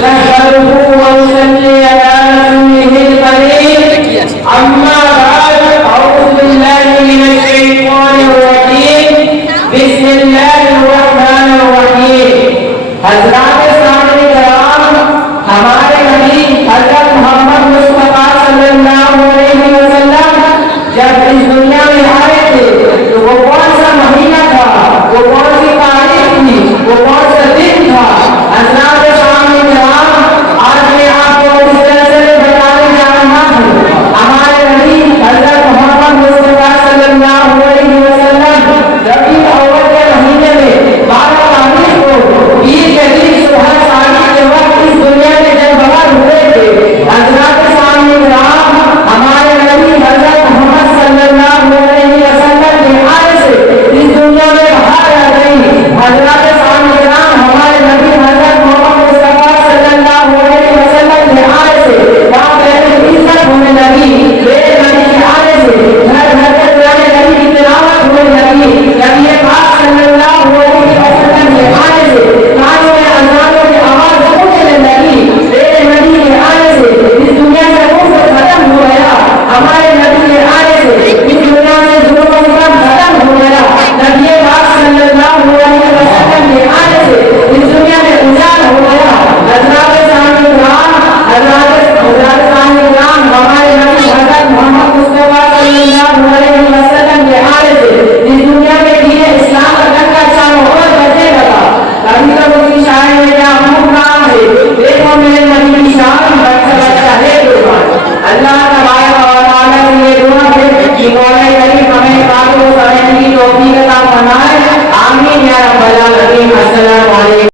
نحمده ونصلي على رسوله الكريم أما بعد أعوذ بالله من الشيطان الرجيم بسم الله الرحمن الرحيم حضرات سامعین کرام ہمارے نبی حضرت محمد مصطفیٰ صلی اللہ علیہ وسلم جب اس دنیا میں آئے تھے تو وہ کون سا مہینہ تھا، وہ کون سی تاریخ تھی، وہ کون سا دن تھا؟ حضرات سامعین کرام آج میں آپ کو اس سلسلے بتانے جا رہا ہوں۔ ہمارے نبی حضرت محمد مصطفیٰ صلی اللہ علیہ وسلم ربیع الاول کے مہینے میں 12 تاریخ کو عید کے دن صبح ساڑی کے وقت اس دنیا میں جلوہ ہوئے تھے۔ حضرات سامعین کرام ہمارے نبی حضرت محمد صلی اللہ علیہ وسلم کے آنے سے اس دنیا میں بہار آ گئی۔ حضرات سامعین کرام ہمارے نبی حضرت محمد مصطفیٰ صلی اللہ علیہ وسلم کے آنے سے وہاں پہ عزت ہونے لگی، نبی کے آنے سے گھر گھر کے قرآن نبی کی تلاوت ہونے لگی۔ نبی پاک صلی اللہ علیہ وسلم کے آنے سے کانوں میں اذانوں کی آواز گونجنے لگی۔ نبی کے آنے سے اس دنیا سے کفر ختم ہو گیا۔ ہمارے نبی کے آنے سے اس دنیا سے ظلم و ستم ختم ہو گیا۔ نبی پاک صلی اللہ علیہ وسلم کے آنے سے اس دنیا میں اجال ہو گیا۔ حضرات سامعین کرام ہمارے نبی حضرت محمد مصطفیٰ صلی اللہ علیہ وسلم کے آنے سے اس دنیا میں دین اسلام کا ڈنکا چاروں اور بجنے لگا۔ کبھی کبھی کی شاعری میں کیا مقام ہے، دیکھو میرے نبی کی شان بچہ بچہ ہے قربان۔ اللہ تبارک و تعالیٰ سے یہ دعا ہے کہ مولا کریم ہمیں باتوں کو سمجھنے کی توفیق عطا فرمائے، آمین یا رب العالمین۔ السلام علیکم۔